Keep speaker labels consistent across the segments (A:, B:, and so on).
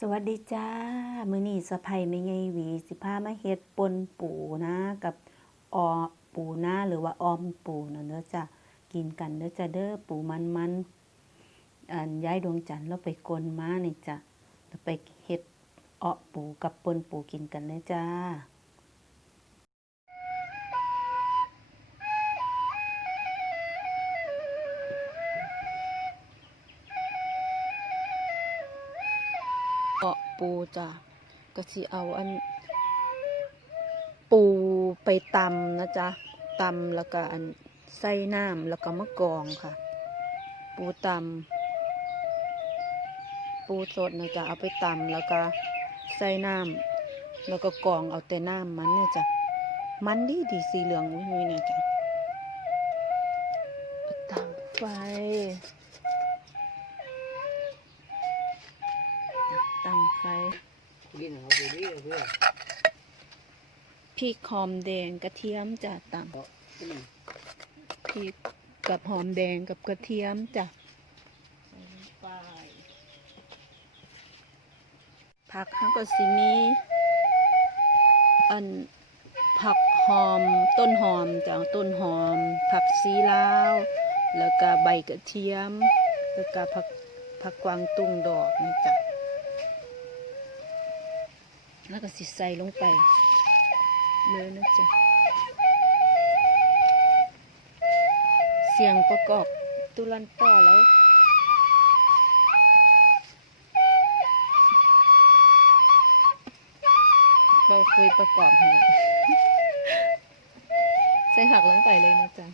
A: สวัสดีจ้า มื้อนี้สะพายไม่ไงหวี สิพามาเฮ็ดปนปูนะกับออปูนาหรือว่าออมปูนั่นเด้อจ้ะกินกันเด้อจ้ะเด้อปูมันมันอันย้ายดวงจันทร์เราไปกลนมานี่จ้ะไปเฮ็ดออปูกับปนปูกินกันเลยจ้า ปูจ้ะก็สิเอาอัน ปูไปตำนะจ๊ะตำแล้วก็อันใส่น้ำแล้วก็มะกองค่ะ ปูตำปูสดนะจ๊ะเอาไปตำแล้วก็ใส่น้ำแล้วก็กองเอาแต่น้ำมันเนี่ยจ้ะมันดีดีสีเหลืองอุ้ยๆเนี่ยจ้ะตำไฟ
B: พื่อ
A: พริกหอมแดงกระเทียมจ้ะตำพริกกับหอมแดงกับกระเทียมจ้ะใส่ลงไปผักข้างก็สิมีอันผักหอมต้นหอมจ้ะต้นหอม ผักซีลาว แล้วก็ใบกระเทียม แล้วก็ผักผักกวางตุ้งดอกนี่จ้ะ แล้วก็สิใส่ลงไป เลยนะจ๊ะ เสียงประกอบตุลันป้อแล้วเบาคุยประกอบให้ ใส่ผักลงไปเลยนะจ๊ะ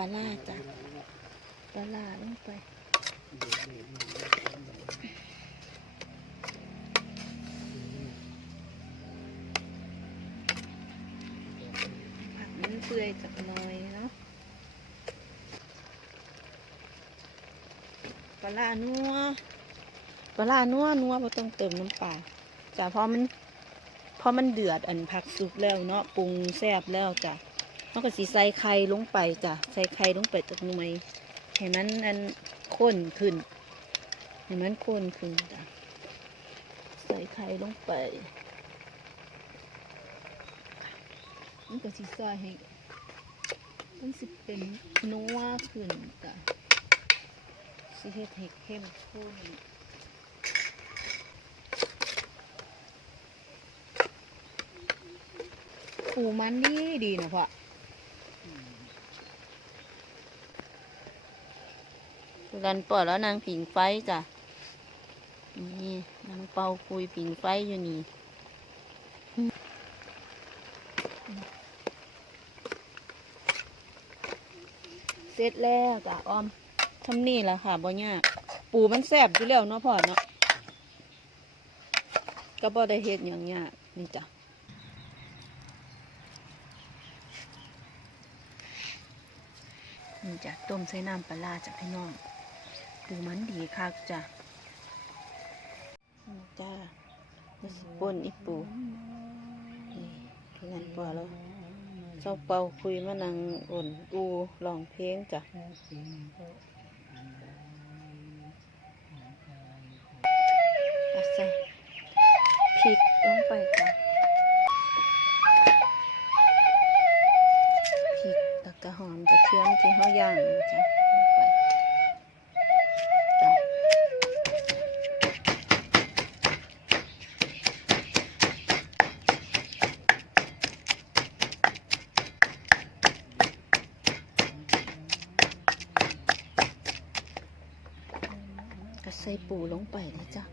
A: ลาล่าจ้ะปลาล่าลงไปผักมันเปื่อยจากหน้อยเนาะปลาร้านัวปลาร้านัวนัวบ่ต้องเติมน้ำปลาจ้ะเพราะมันเพราะมันเดือดอันผักสุกแล้วเนาะปรุงแซ่บแล้วจ้ะ มันก็สิใส่ไข่ลงไปจ้ะใส่ไข่ลงไปจากหน่วยให้มันอันข้นขึ้นให้มันข้นขึ้นจ้ะใส่ไข่ลงไปมันก็สิซอยให้มันสิเป็นนัวขึ้นจ้ะสิเฮ็ดให้เข้มข้นปูมันดีดีนะพ่อ กันปอดแล้วนางผิงไฟจ้ะ นี่นางเป่าคุยผิงไฟอยู่นี่เสร็จแล้วจ้ะอ้อมทำนี่แหละค่ะบ่ยากปูมันแซ่บอยู่แล้วเนาะพ่อเนาะก็บ่ได้เฮ็ดอย่างยากนี่จ้ะนี่จ้ะต้มใส่น้ำปลาร้าจ้ะพี่น้อง ปูมันดีคักจ้ะนี่จ้าแล้วสิป่นอีปูนี่พี่นันปอแล้วเจ้าเป่าคุยมานังอ่นอูลองเพลงจ้ะเอาใส่พริกลงไปจ้ะพริกแล้วก็หอมกระเทียมที่เขาย่างนะจ้ะลงไปจ้ะก็ใส่ปูลงไปเลยจ้ะ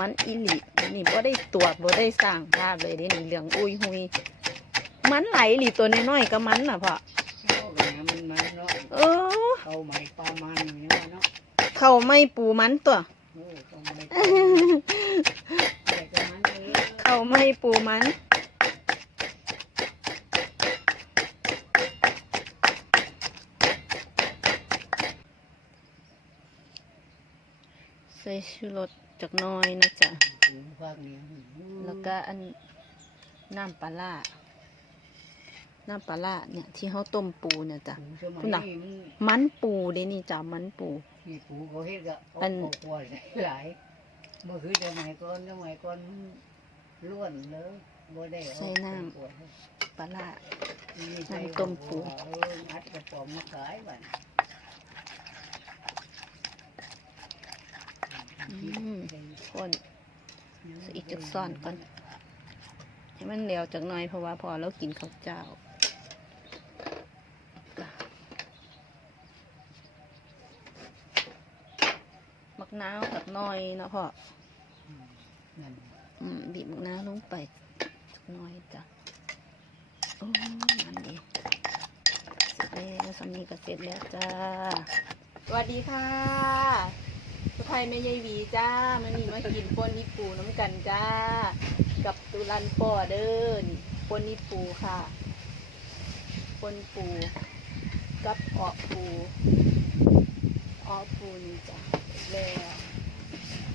A: มันอีหลีเดี๋ยวนี่บ่ได้ตร วจบ่ได้สร้างภาพเลยเดี๋ยวนี่เรื่องอุ้ยหุยมันไหลอีหลีตัวน้อยๆก็มันน่ะพ่อ
B: โอ้แหมมันมันเนาะ
A: เออ
B: เข้าใหม่ปลามันอย่างเงี้ยเนาะ
A: เข้าไม่ปูมันตัว
B: โอ้เข้าใหม่แต่ก็มันเยอะ
A: เข้าไม่ปูมันใส่ชูรส จักหน้อยนะจ๊ะ
B: ถึงภาคนี้
A: แล้วก็อันน้ำปลาร้าน้ำปลาร้าเนี่ยที่เขาต้มปูเนี่ยจ้ะ
B: ปูสมัย
A: คุณน่ะ
B: นี้มัน
A: มันปูเด้นี่จ้ะมันปู
B: มีปูเขาเฮ็ดก็เอา
A: อัน
B: เอากล้วยหลายเมื่อคือสมัยก่อนสมัยก่อนล้วนเลยบ่ได้เอากล้วย
A: ปลาร้า
B: มี
A: น้ำต้มปู
B: เอออัดกระป๋องมาขายบัด
A: อื คนสอีกจักซ่อนก่อน ให้มันเร็วจักหน่อยเพราะว่าพอเรากินข้าวเจ้ามักนาวจักหน่อยเนาะพ่อบีบมักนาวลงไปจักหน่อยจ้ะโอ้มันดีเสร็จแล้วสำนีก็เสร็จแล้วจ้าสวัสดีค่ะ ภัยแม่ยายหวีจ้ามันนี่มากินปนนิปูน้ำกันจ้า กับตุลันปอเดินปนนิปูค่ะปนปู กับออกปูออกปูนี่จ้ะแล้ว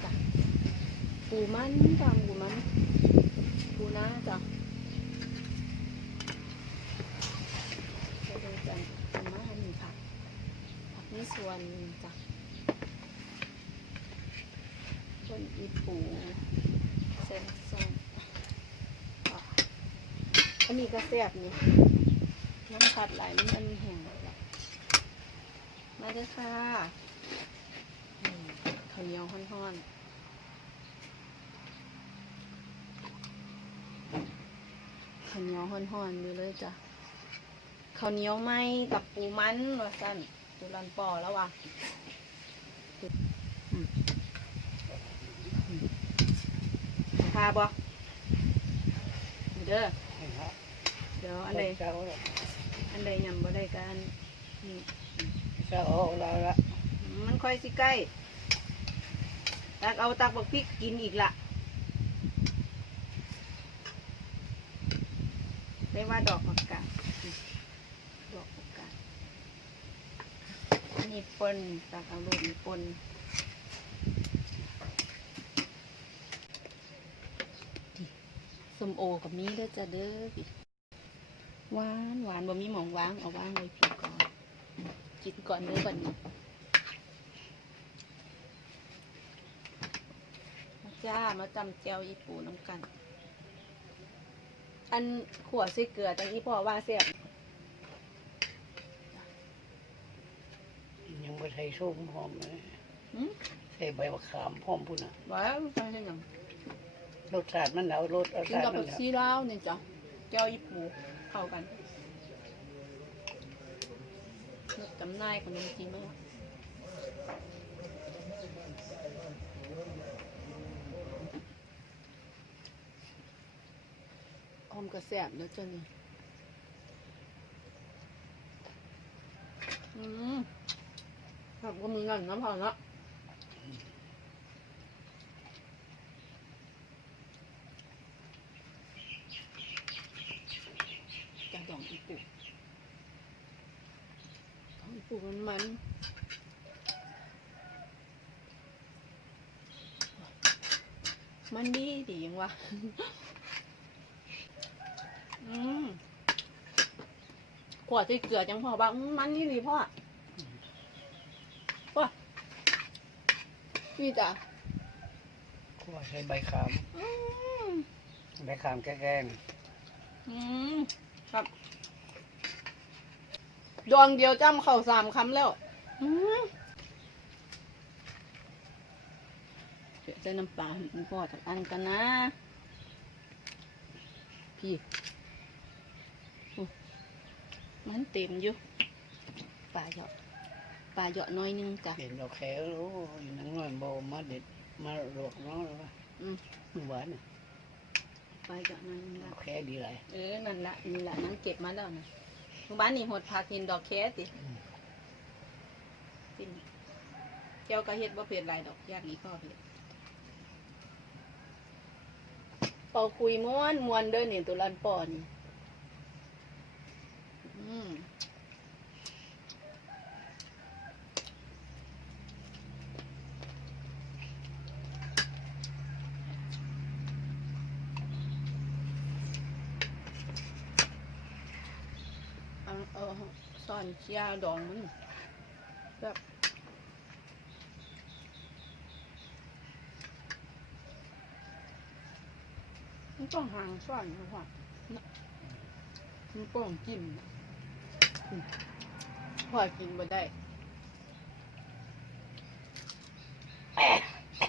A: จ้ะปูมันจ้ะปูมันปูนะจ้ะเดี๋ยวดูกันปูมาอันนี้ค่ะผักนี่ส่วนจ้ะ ส่วนอีปูเส้นส้มอันนี้ก็แซ่บนี่น้ำผัดไหลมันอันแห้งมาเด้อค่ะข้าวเหนียวห้อนๆข้าวเหนียวห้อนๆอยู่เลยจ้ะข้าวเหนียวไหมกับปูมันว่าสั่นปูรันปอแล้วว่ะอืมอืมพาบ่เด้อ
B: นะครับ
A: เดี๋ยวอันใด
B: เจ้า
A: อันใดยำบ่ได้กันนี่
B: เจ้าเอาแล้วละ
A: มันค่อยสิใกล้ตักเอาตักบักพริกกินอีกละได้ว่าดอกผักกาดดอกผักกาดอันนี้ปนตักเอาลูกนี่ปน มโอกับมีเด้อจ้ะเด้อพี่หวานหวานบ่มีหมองวางเอาวางไว้พี่ก่อน กินก่อนเด้อบัดนี้มาจ้ามาจำแจวอีปูน้ำกัน อันขวดใส่เกลือจังอีพ่อว่าเสียบ
B: ยังไม่ใส่ส้มหอมเลย
A: หืม
B: ใส่ใบมะขามพร้อมพุ่นน่ะ
A: ว้าวใช่ใช่ยัง
B: รสชาติมันเอารสรส
A: กิน
B: ชาติ
A: กับ
B: มั
A: ผั
B: น
A: ก
B: เอา
A: ชีลาวเนี่ยจ้ะแก้วอีปูเข้ากันจำนายขนมจีนมากออมกระแสบแล้วจ้ะนี่อืมครับก็มือกันน้ำผ่านละกระดองอีปูของอีปูมันมันมัน ดีดียังวะอืมขวดที่เกลือจังพอบ้างมันนี่ดีพ่อพ่อนี่จ้ะ
B: คั่วใส่ใบขาม
A: อืม
B: ใบขามแก่ๆน่ะ
A: อืมครับดองเดียวจ้ำเข่าสามคำแล้ว อืมเดี๋ยว ใส่น้ำปลาให้พ่อจากอันกันนะ พี่อุ๊ยมันเต็มอยู่ปลาเหยาะปลาเหยาะน้อยนึงจ้ะ
B: เห็นดอกแขวรู้นังน้อยโบมาเด็ดมาหลวกเนาะหรือว่า
A: อืม
B: เมื่อวานน่ะ
A: ไปจากนั้นละ
B: แค่ดีไร
A: เออนั่นละนี่ละนั่นเก็บมาแล้วนะหมู่บ้านนี่หดผักกินดอกแคติจริงเจ้าก็เฮ็ดบ่เผ็ดหลายดอกยากนี้พ่อเผ็ดเป่าคุยม้วนมวนเด้อนี่ตัวลันปอนี่อืมเอาเอซ่อนเชียดองมันแบบ มันต้องห่างซ่อนนะพ่อนะมันต้องจิ้มอืมพ่อกินบ่ได้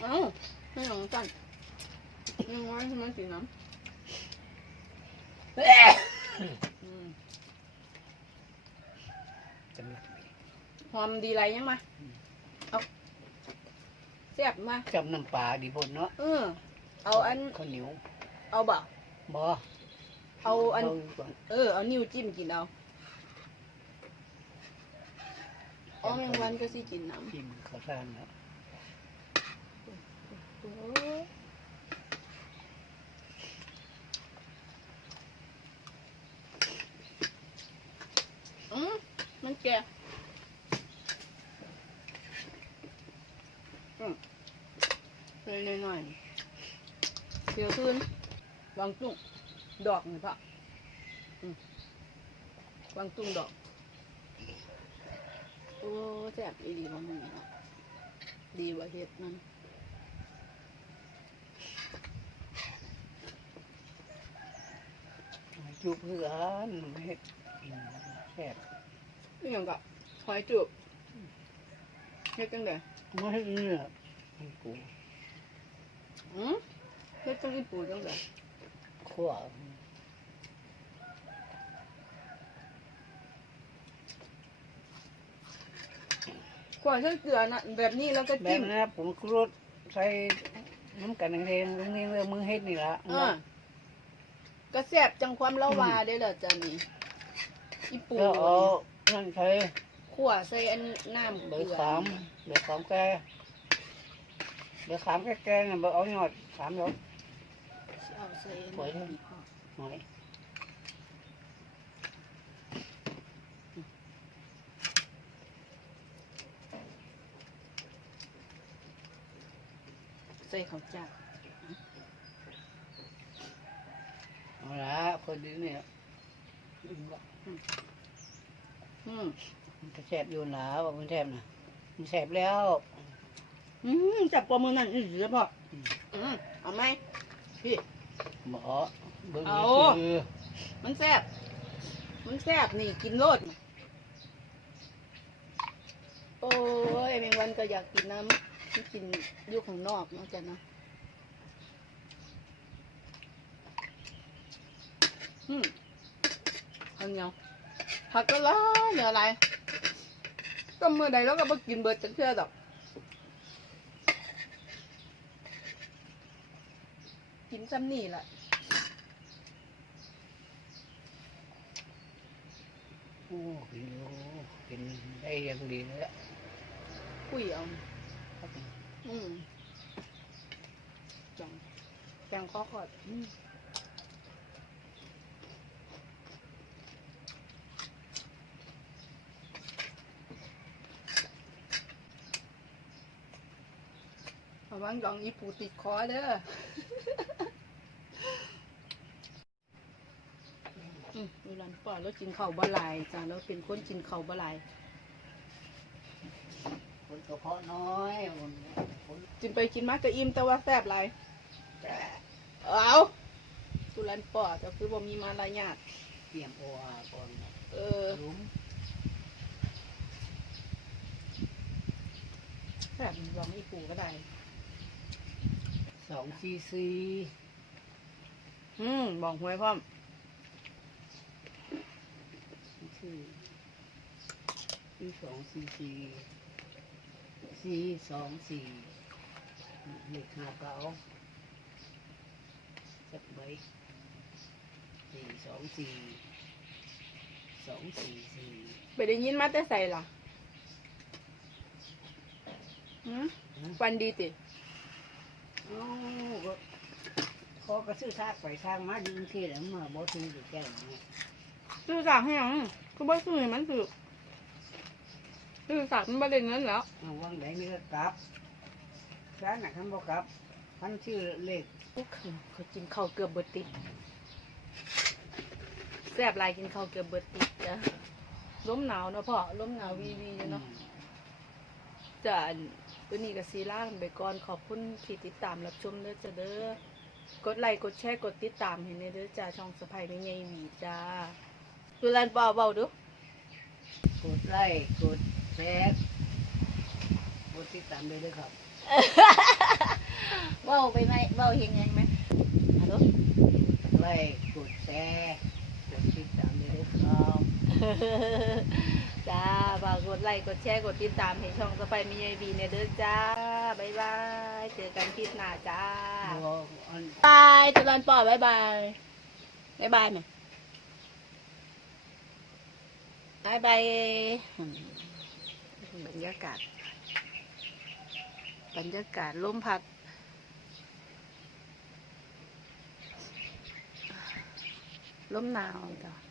A: เอ้าไม่ลองสั่นยังไงทำไมสีน้ำอืม
B: จำหลัก
A: หอมดีไรยังมาเอาแซ่บมา
B: จำน้ำปลาดีพนเนาะ
A: เออเอาอัน
B: ข้าวเหนียว
A: เอาบ่
B: บ่
A: เอาอัน
B: เาก่อน
A: เออ เอานิ้วจิ้มกินเอาอ๋อแมงวันก็สิกินน้ำ
B: กินข้าวสารเนาะ
A: โอ้อืมมันแก่อืมเลยหน่อยๆเสียวขึ้น วางตุ้งดอกนี่พะอืมวางตุ้งดอก โอ้แซ่บอีดีมันนี่นะดีกว่าเห็ดมัน
B: จุเพื่อนเฮ็ดกินแซ่บ
A: นี่ยังกับหอยจุบเฮ็ดจังได
B: ไม่เนื้อมันกู
A: อืมเฮ็ดจังอีปูจังได
B: ขั้ว
A: ขวาใส่เกลือนะแบบนี้แล้วก็
B: แบ
A: จิ้
B: บ
A: ม
B: นั้นผมกรดใส่น้ำกันแดงๆตรงนี้เรื่องมึงเฮ็ดนี่ละ
A: อ่าก็แซ่บจังความละวาได้อเหรอจ้ะนี่อีปู
B: ก็เอานั่นใช้
A: ขวาใส่อันน้ำ
B: ใบ
A: เกลือ
B: ขามใบขามแก่ใบขามแก่ๆน่ะบ่เอายอดขามหรอก
A: เอาใส่
B: หอยเด้อ
A: น้ำอีกพอ
B: หน่อย
A: ใส่ข้าวจ้า
B: เอาละคนดีเนี่ย
A: อืม
B: มันจะแสบอยู่หนาบอกมันแสบนะมันแสบแล้ว
A: อืมจับปลามือนั่นอีหลีแล้วพ่อ
B: อืม
A: อืมเอาไหมพี่
B: หมอเบิ่ง
A: เอา
B: นี่คือ
A: มันแซ่บ มันแซ่บนี่กินโลด โอ้ยแมงวันก็อยากกินน้ำที่กินอยู่ข้างนอกเนาะจ้ะเนาะอืมอันเหนียวผักก็ร้ายเหนืออะไรก็เมื่อใดแล้วก็มากินเบิดจะเชื่อดอกกินซ้ำนี่แหละ
B: โอ้ กินโอ้กินได้ยังดีเลยอะ
A: คุยเอาอืมจังแกงข้อขอดอืมระวังดองอีปูติดคอเด้อ มมีร้านป่อแล้วกินข้าวบะหลายจ้ะแล้วเป็นคนกินข้าวบะหลาย
B: คนกระเพาะน้อยคนคน
A: กินไปกินมาก็อิ่มแต่ว่าแซ่บหลายเอาตุลันปอดก็คือบ่มีมารยาท
B: เตรียมโออาก่อน
A: เออ
B: หลุม
A: แบบลองอีปูก็ได้
B: สองซีซี
A: อืม บอกหวยพร้อม
B: คือซีสองซีซีซีสองสี่เลขห้าเก้าอยสี่สองสี่สองสี่สี่
C: ไปได้ยินมาแต่ใส่ล่ะหืมฟันดีติ
B: เอ้าก็ขอกระซื้อทากไปทางมาดึงที่แล้วมาบ่ซื้ออยู่แก้วนะ
C: ซื้อจากให้หยัง คือบ่ซื้อให้มันถือซื้อจากมันบ่ได้เงินแล้ว
B: เอาวางไหนนี่ก็กลับร้านน่ะคันบ่กลับคันชื่อเลข
C: โอ้คือเขากินข้าวเกือบเบิดติดแซ่บหลายกินข้าวเกือบเบิดติดจ้ะลมหนาวเนาะพ่อลมหนาววีวีอยู่เนาะจ้ะอันตัวนี้ก็ซีล่ากันไปก่อนขอบคุณที่ติดตามรับชมเด้อจ้ะเด้อกดไลค์กดแชร์กดติดตามให้แน่เด้อจ้าช่องสะพายไม่ใหญ่หวีจ้า ดูแลนเปล่าเบาดู
B: กดไลค์กดแชร์กดติดตามด้วยเด้วยครับ
A: เว้าไปไหมเว้าเฮงไงไหมฮัลโหล
B: ไลค์กดแชร์กดติดตามด้วยเด้วยครับ
A: จ้าฝากกดไลค์กดแชร์กดติดตามให้ช่องสไปมีไอบีเนี่ยเด้อจ้าบ๊ายบายเจอกันคลิปหน้าจ้า
B: บ่อัน
A: บายตุลันปอบายบายบายบายไหมบายบายบรรยากาศ บรรยากาศลมพัด ลมหนาวจ้ะ